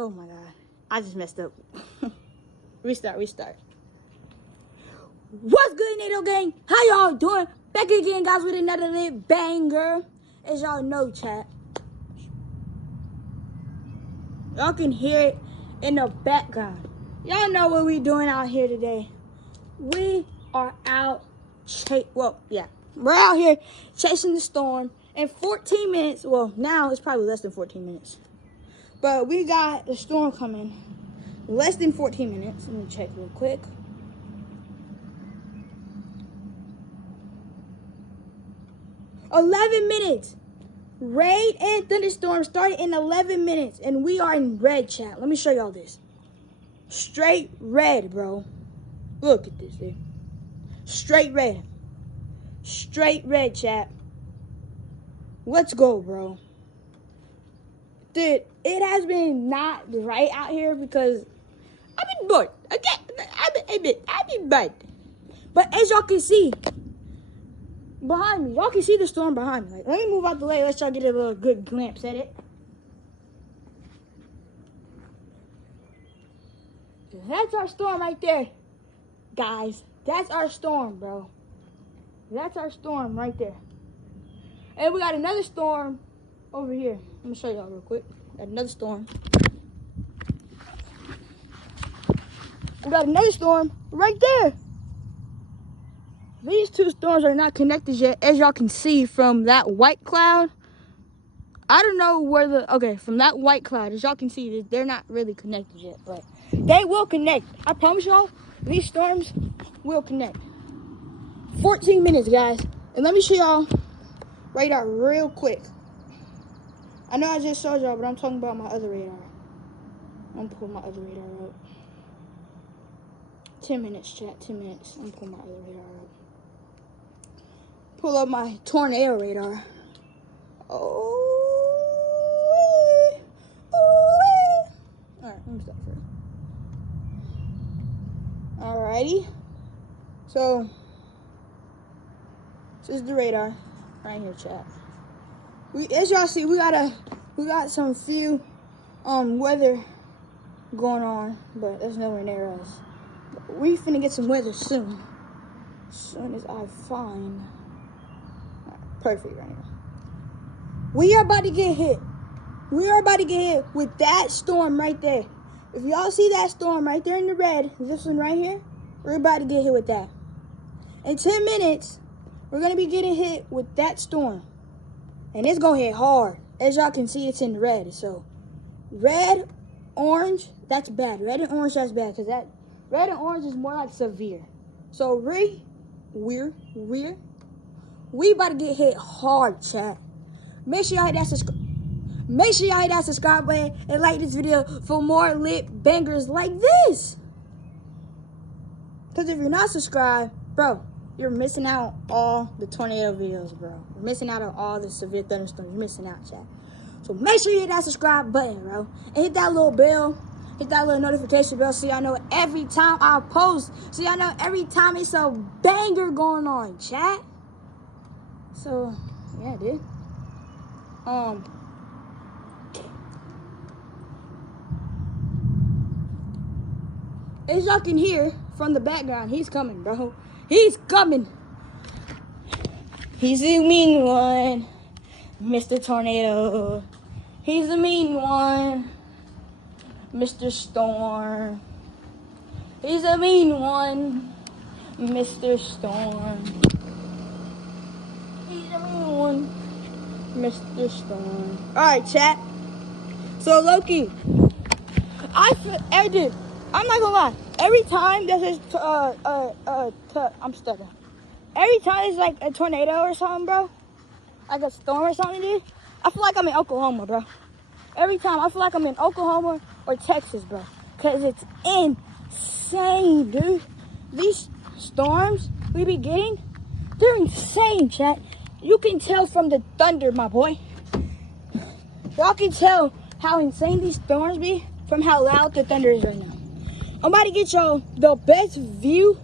Oh my God. I just messed up. Restart. What's good, NATO gang? How y'all doing? Back again, guys, with another lit banger. As y'all know, chat. Y'all can hear it in the background. Y'all know what we doing out here today. We are out we're out here chasing the storm in 14 minutes. Well, now it's probably less than 14 minutes. But we got the storm coming less than 14 minutes. Let me check real quick. $11 minutes. Rain and thunderstorm started in 11 minutes. And we are in red, chat. Let me show y'all this. Straight red, bro. Look at this, dude. Straight red. Straight red, chat. Let's go, bro. Dude, it has been not right out here because I've been bored. Okay? I've been bored. But as y'all can see, behind me, y'all can see the storm behind me. Like, let me move out the way. Let y'all get a little good glimpse at it. That's our storm right there, guys. That's our storm, bro. That's our storm right there. And we got another storm over here. Let me show y'all real quick. Got another storm. We got another storm right there. These two storms are not connected yet, as y'all can see from that white cloud. I don't know where from that white cloud, as y'all can see, they're not really connected yet, but they will connect. I promise y'all, these storms will connect. 14 minutes, guys. And let me show y'all radar real quick. I know I just showed y'all, but I'm talking about my other radar. I'm gonna pull my other radar up. 10 minutes, chat, 10 minutes. I'm gonna pull my other radar up. Pull up my tornado radar. Oh. Alright, let me stop first. Alrighty. So, this is the radar right here, chat. As y'all see, we got some few weather going on, but there's nowhere near us. But we finna get some weather soon. As soon as I find perfect right now. We are about to get hit. We are about to get hit with that storm right there. If y'all see that storm right there in the red, this one right here, we're about to get hit with that. In 10 minutes, we're going to be getting hit with that storm. And it's going to hit hard. As y'all can see, it's in red. So, red, orange, that's bad. Red and orange, that's bad. Because that red and orange is more like severe. So, we about to get hit hard, chat. Make sure y'all hit that subscribe. Make sure y'all hit that subscribe button and like this video for more lit bangers like this. Because if you're not subscribed, bro, you're missing out on all the tornado videos, bro. You're missing out on all the severe thunderstorms. You're missing out, chat. So make sure you hit that subscribe button, bro. And hit that little bell. Hit that little notification bell so y'all know every time I post. So y'all know every time it's a banger going on, chat. So, yeah, dude. As y'all can hear from the background, he's coming, bro. He's coming. He's a mean one, Mr. Tornado. He's a mean one, Mr. Storm. He's a mean one, Mr. Storm. He's a mean one, Mr. Storm. Alright, chat. So, Loki, I'm not gonna lie. Every time there's I'm stuttering. Every time there's like a tornado or something, bro, like a storm or something, dude, I feel like I'm in Oklahoma, bro. Every time I feel like I'm in Oklahoma or Texas, bro, cause it's insane, dude. These storms we be getting, they're insane, chat. You can tell from the thunder, my boy. Y'all can tell how insane these storms be from how loud the thunder is right now. I'm about to get y'all the best view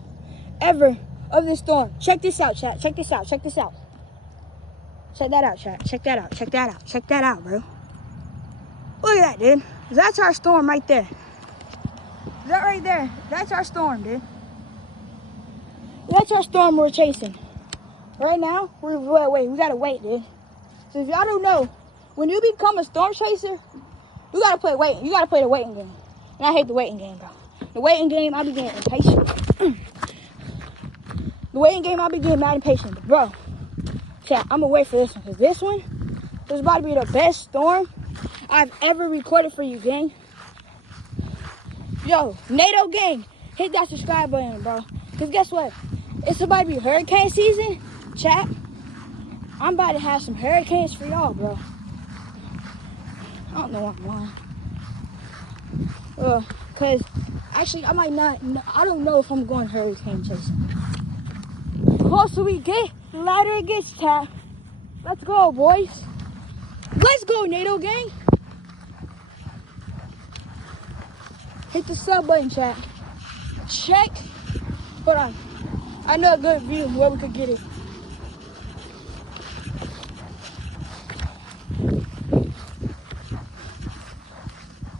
ever of this storm. Check this out, chat. Check this out. Check this out. Check that out, chat. Check that out. Check that out. Check that out, bro. Look at that, dude. That's our storm right there. That right there, that's our storm, dude. That's our storm we're chasing. Right now, we gotta wait, dude. So if y'all don't know, when you become a storm chaser, you gotta play waiting. You gotta play the waiting game. And I hate the waiting game, bro. The waiting game, I be getting impatient. The waiting game, I be getting mad impatient. But bro, chat, I'm gonna wait for this one. Because this one is about to be the best storm I've ever recorded for you, gang. Yo, NATO gang, hit that subscribe button, bro. Because guess what? It's about to be hurricane season, chat. I'm about to have some hurricanes for y'all, bro. I don't know what I'm lying. Because actually, I might not, I don't know if I'm going hurricane chasing. The closer we get, the lighter it gets, chat. Let's go, boys. Let's go, NATO gang. Hit the sub button, chat. Check. Hold on. I know a good view where we could get it.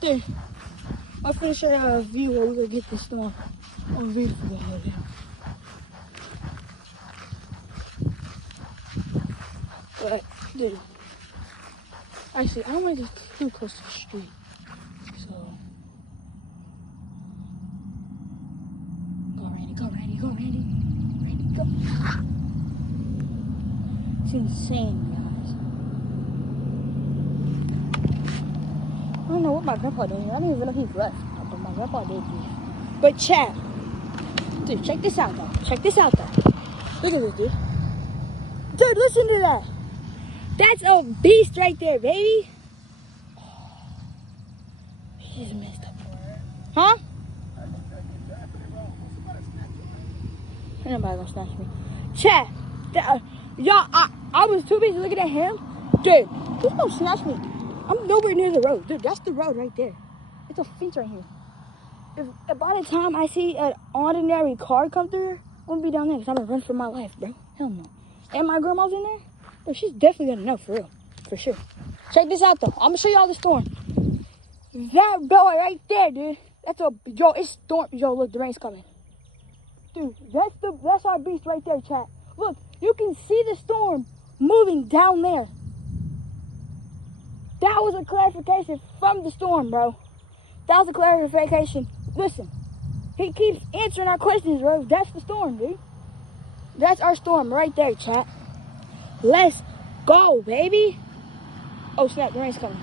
Dude, I'm finna show you a view where we could get this storm on video for the hell down. But, dude, actually, I don't want to get too close to the street. So, go, Randy, go, Randy, go, Randy. Randy, go. It's insane, guys. I don't know what my grandpa did. I don't even know if he's left. But my grandpa did leave. But chat, dude, check this out though. Check this out though. Look at this, dude. Dude, listen to that. That's a beast right there, baby. He's messed up. Huh? Ain't nobody gonna snatch me. Chat, y'all, I was too busy looking at him. Dude, he's gonna snatch me. I'm nowhere near the road. Dude, that's the road right there. It's a fence right here. If by the time I see an ordinary car come through, I'm gonna be down there because I'm gonna run for my life, bro. Hell no. And my grandma's in there? Bro, she's definitely gonna know, for real. For sure. Check this out, though. I'm gonna show y'all the storm. That boy right there, dude. That's a, yo, it's storm. Yo, look, the rain's coming. Dude, that's our beast right there, chat. Look, you can see the storm moving down there. That was a clarification from the storm, bro. That was a clarification. Listen, he keeps answering our questions, bro. That's the storm, dude. That's our storm right there, chat. Let's go, baby. Oh, snap, the rain's coming.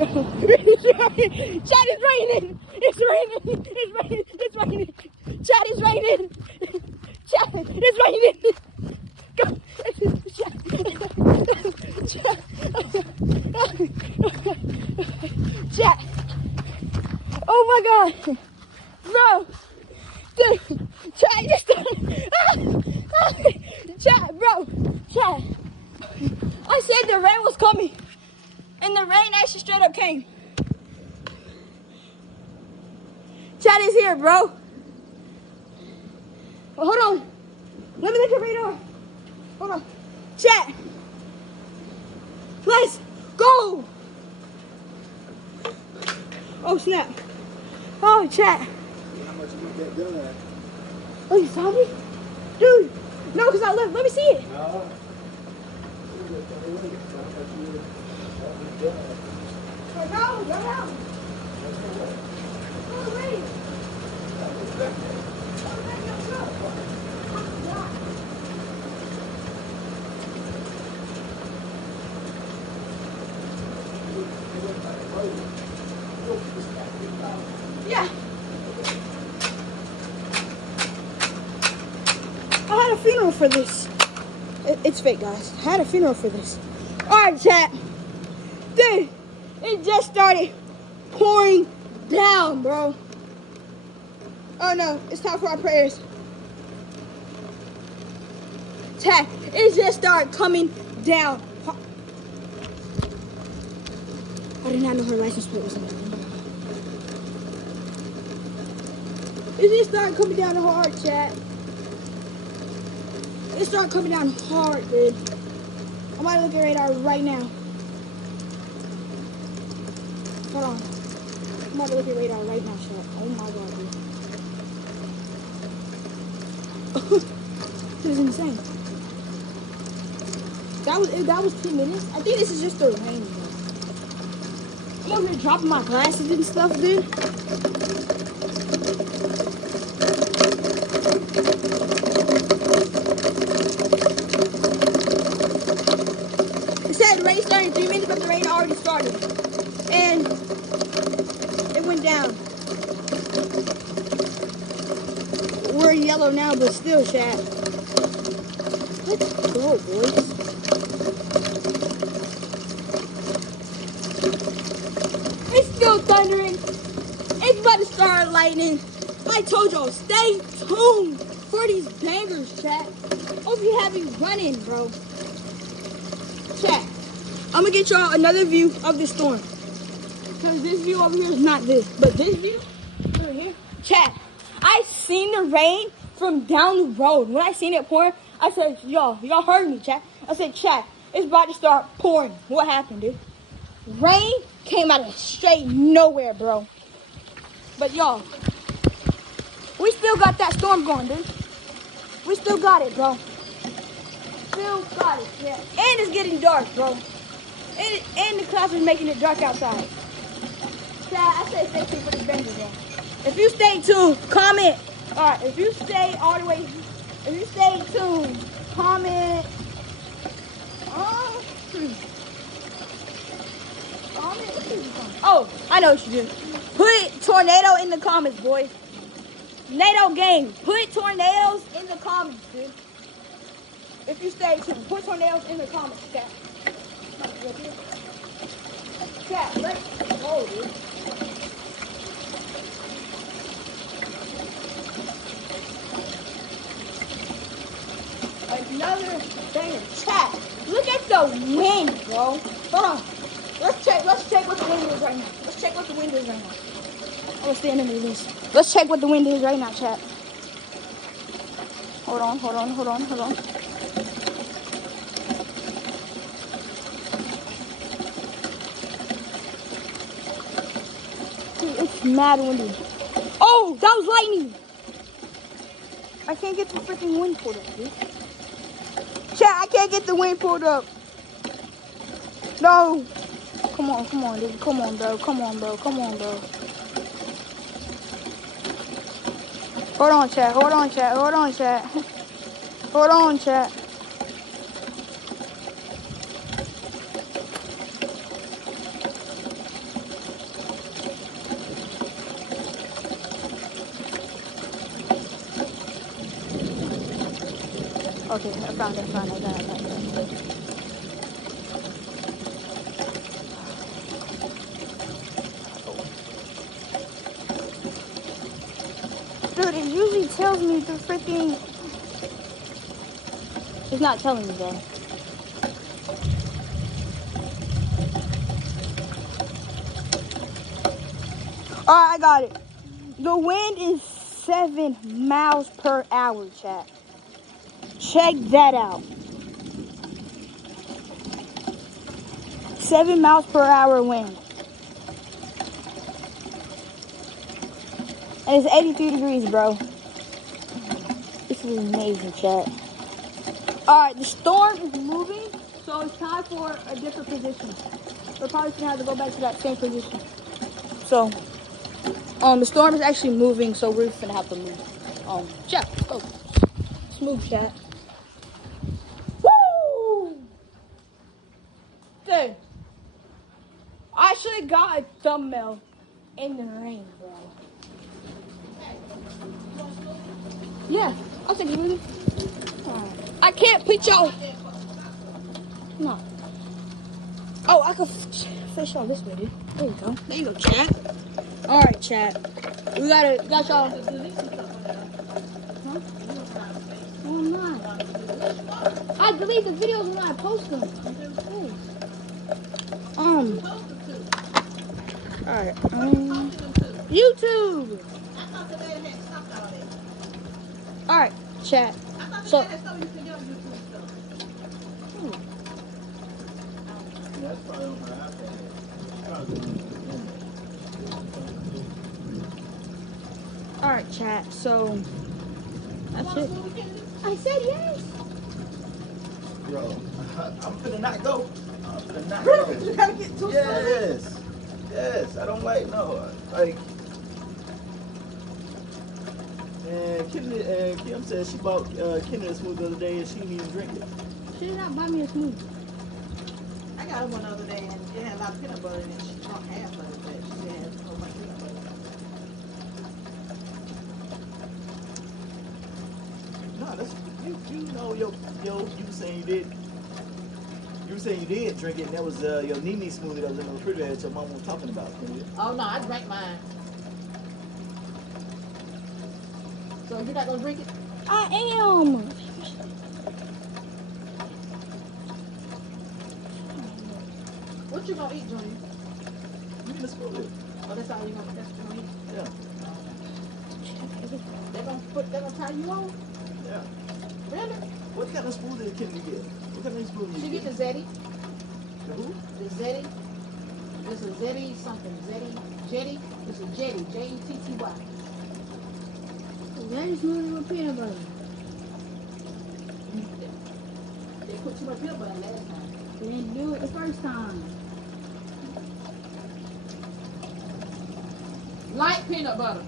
It's raining. Chat, it's raining. It's raining. It's raining. It's raining. Chat, it's raining. Chat, it's raining. Go. Chat. Oh my God. Bro. Dude. Chat, just chat, bro. Chat. I said the rain was coming. And the rain actually straight up came. Chat is here, bro. Well, hold on. Let me look at the radar. Hold on. Chat. Let's go. Oh, snap. Oh, chat. How much you get done at? Oh, you saw me? Dude. No, because I left. Let me see it. No. Go, go out. Go away. Yeah. I had a funeral for this. It's fake, guys. I had a funeral for this. All right, chat. Dude, it just started pouring down, bro. Oh no, it's time for our prayers. Chat, it just started coming down. I did not know her license plate was in there. It just started coming down hard, chat. It started coming down hard, dude. I'm gonna look at radar right now. Hold on. I'm about to look at radar right now, chat. Oh my god, dude. This is insane. That was 10 minutes. I think this is just the rain, bro. I'm over here dropping my glasses and stuff, dude. It said the rain started in 3 minutes, but the rain already started. And it went down. We're yellow now, but still, chat. Let's go, boys. It's still thundering. It's about to start lightning. I told y'all, stay tuned for these bangers, chat. Hope you have me running, bro. Chat, I'm gonna get y'all another view of the storm. Because this view over here is not this. But this view over here, chat, I seen the rain from down the road. When I seen it pouring, I said, y'all heard me, chat. I said, chat, it's about to start pouring. What happened, dude? Rain came out of straight nowhere, bro. But y'all, we still got that storm going, dude. We still got it, bro. Still got it, yeah. And it's getting dark, bro. And the clouds are making it dark outside. I say stay tuned for this banger, bro. If you stay tuned, comment. All right, if you stay all the way, if you stay tuned, comment. Oh, I know what you do. Put tornado in the comments, boys. NATO gang, put tornadoes in the comments, dude. If you stay tuned, put tornadoes in the comments, chat. Chat, let's go, dude. Another banger, chat. Look at the wind, bro. Hold on. Let's check what the wind is right now. Let's check what the wind is right now. I'm gonna stand underneath this. Let's check what the wind is right now, chat. Hold on. Dude, it's mad windy. Oh, that was lightning. I can't get the freaking wind pulled up, dude. Chat, I can't get the wind pulled up. No. Come on, dude. Come on, bro. Hold on, chat. Okay, I found it. Dude, it usually tells me the freaking... It's not telling me though. Alright, I got it. The wind is 7 miles per hour, chat. Check that out. 7 miles per hour wind. And it's 83 degrees, bro. This is amazing, chat. Alright, the storm is moving, so it's time for a different position. We're probably gonna have to go back to that same position. So, the storm is actually moving, so we're gonna have to move. Chat, let's go. Let's move, chat. Woo! Dude, I should have got a thumbnail in the rain, bro. Yeah, I'll take it with me. I can't put y'all. No. Oh, I can fish y'all this way, dude. There you go. There you go, chat. All right, chat. We got y'all. Huh? No, I'm not. I delete the videos when I post them. All right. YouTube. All right, chat. So. All right, chat. So that's it. I said yes. Bro, I'm finna not go. I'm finna not Really? go. You gotta get too Yes. Yes. I don't like like. And Kim said she bought Kenny a smoothie the other day and she didn't even drink it. She did not buy me a smoothie. I got one the other day and it had a lot of peanut butter in it. She drunk half of it, but she said it had so much peanut butter. No, that's you know you were saying you did. You were saying you did drink it, and that was your Nene smoothie that was in the refrigerator that your mom was talking about. Oh no, I drank mine. So you're not gonna drink it? I am. What you gonna eat, Junior? You can smoothie. Oh, that's all you gonna eat? Yeah. They're gonna tie you on? Yeah. Really? What kind of smoothie can you get? What kind of smoothie You you get the Zeddy? The who? The Zeddy? It's a Zeddy something. Jetty? It's a Jetty. Jetty. That is smoothie with peanut butter. They put too much peanut butter in last time. They didn't do it the first time. Light peanut butter.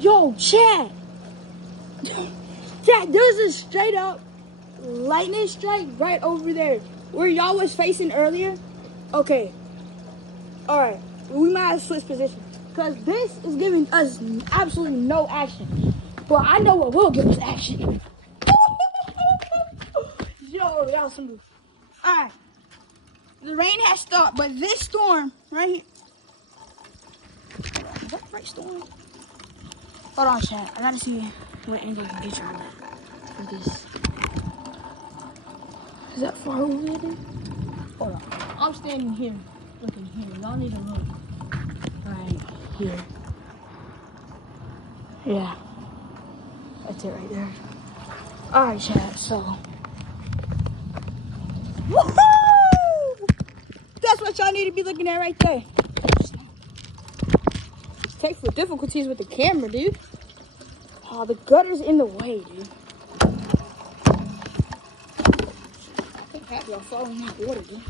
Yo, Chad. Chad, there's a straight up lightning strike right over there where y'all was facing earlier. Okay. All right. We might have switched position because this is giving us absolutely no action. But I know what will give us action. Yo, that was some move. All right. The rain has stopped, but this storm right here. Is that the right storm? Hold on, chat. I gotta see what angle to get you on for this. Is that far over there? Dude? Hold on. I'm standing here, looking here. Y'all need to look right here. Yeah, that's it right there. All right, chat. So, woohoo! That's what y'all need to be looking at right there. Technical difficulties with the camera, dude. Oh, the gutter's in the way, dude. I think half y'all falling in that water, dude.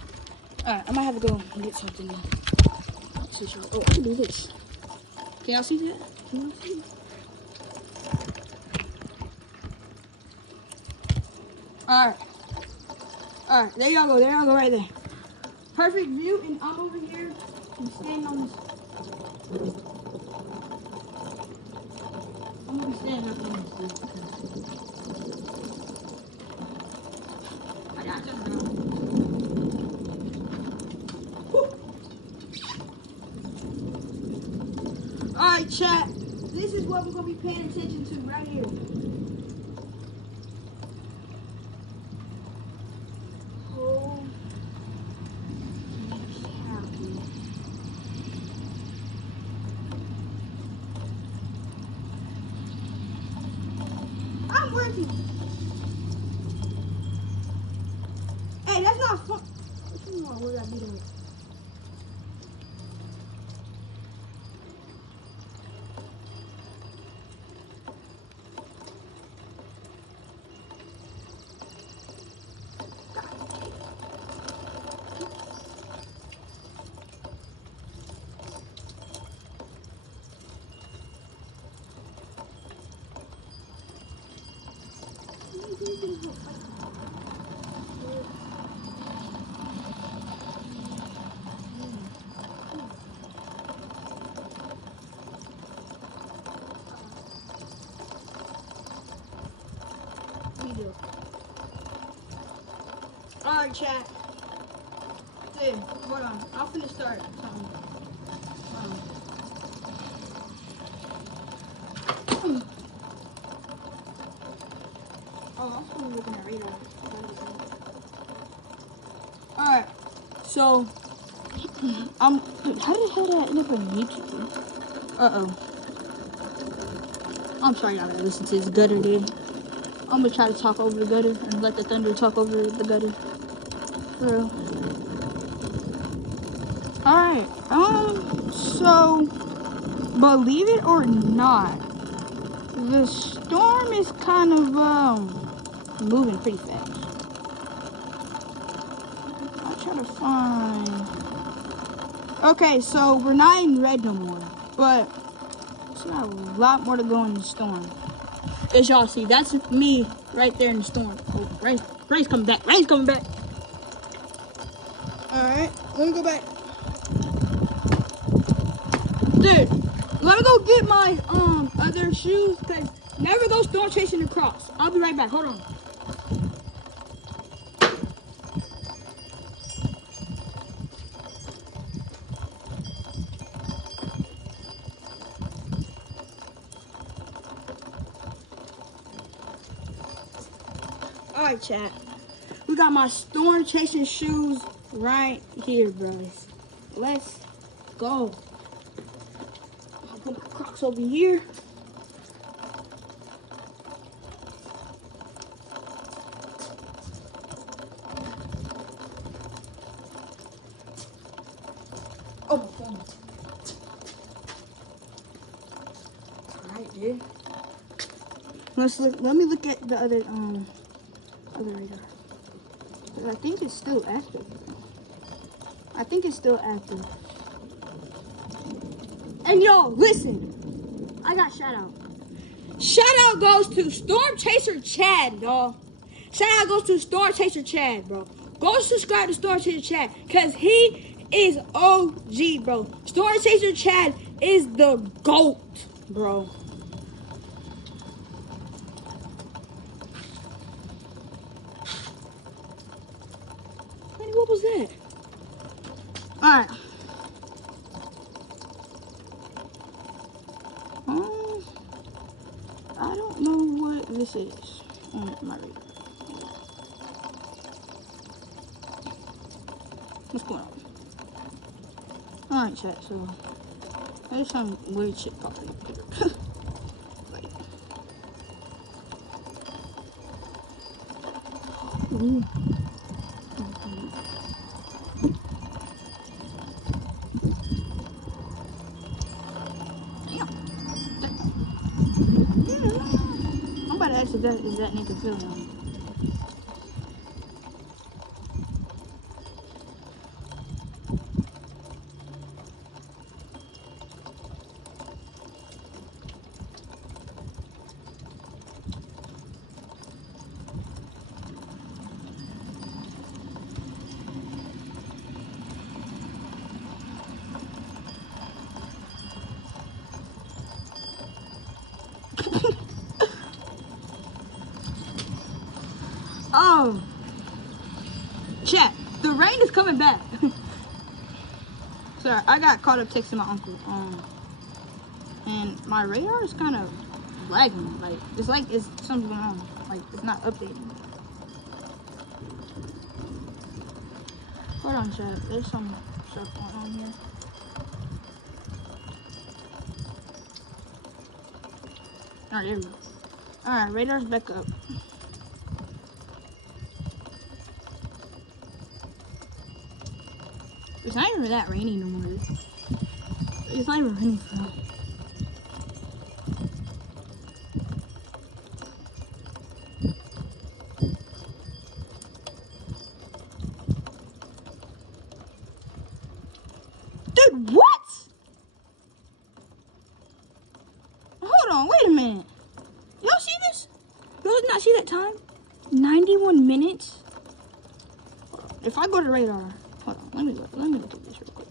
Alright, I might have to go and get something. Oh, I can do this. Can y'all see that? Can y'all see that? Alright. Alright, there y'all go. There y'all go right there. Perfect view, and I'm over here. I'm standing on this. I'm gonna be standing up on this, dude. I got this, bro. Alright, chat. This is what we're gonna be paying attention to right here. Oh. I'm working. Hey, that's not fun. What did I be doing? Alright, chat. Dude, hold on. I'm finna start something. Oh, I'm still looking at radar. Alright, so how the hell did I end up on YouTube? Uh-oh. I'm sorry y'all gotta listen to this gutter, dude. I'm gonna try to talk over the gutter and let the thunder talk over the gutter. For real. Alright, so believe it or not, the storm is kind of moving pretty fast. I'll try to find. Okay, so we're not in red no more, but it's got a lot more to go in the storm. As y'all see, that's me right there in the storm. Oh, Rain's coming back. Rain's coming back. Alright, let me go back. Dude, let me go get my other shoes, because never go storm chasing across. I'll be right back. Hold on. Alright, chat. We got my storm chasing shoes right here, bros. Let's go. I'll put my Crocs over here. Oh my phone. Alright, dude. Let me look at the other radar. I think it's still active. And yo, listen. I got shout out. Shout out goes to Storm Chaser Chad, dog. Shout out goes to Storm Chaser Chad, bro. Go subscribe to Storm Chaser Chad, cause he is OG, bro. Storm Chaser Chad is the GOAT, bro. What was that? Alright. I don't know what this is on my radar. What's going on? Alright, chat, so there's some weird shit popping up here. Ooh. I'm about to ask if that nigga feeling on me. Oh, chat, the rain is coming back. Sorry, I got caught up texting my uncle. And my radar is kind of lagging. Like it's something going on. Like it's not updating. Hold on, chat. There's some stuff going on here. Alright, there we go. Alright, radar's back up. It's not even that rainy no more. It's not even raining for now. Dude, what? Hold on, wait a minute. Y'all see this? Y'all did not see that time? 91 minutes? If I go to radar, hold on, let me look at this real quick.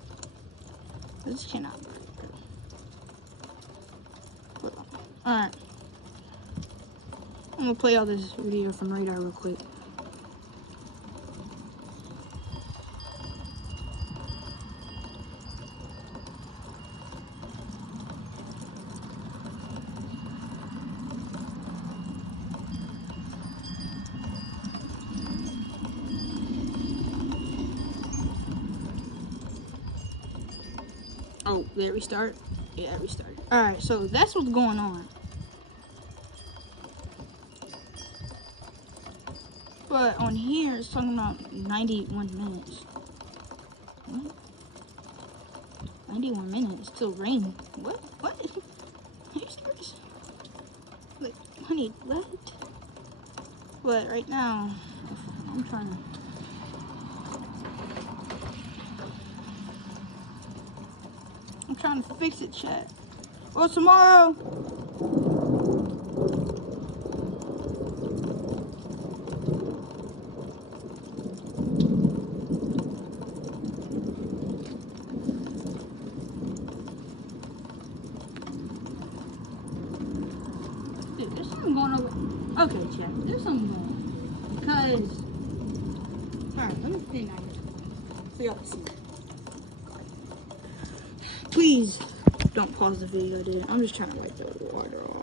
This cannot be right. Hold on. Alright. I'm gonna play all this video from radar real quick. Oh, did it restart? Yeah, it restarted. Alright, so that's what's going on. But on here, it's talking about 91 minutes. What? 91 minutes till rain. What? What? Are you serious? Wait, honey, what? But right now, I'm trying to fix it, chat. Well, tomorrow. Dude, there's something going on. Okay, chat. There's something going on. Because. Alright, let me clean that so y'all can see. Please don't pause the video, dude. I'm just trying to wipe the water off.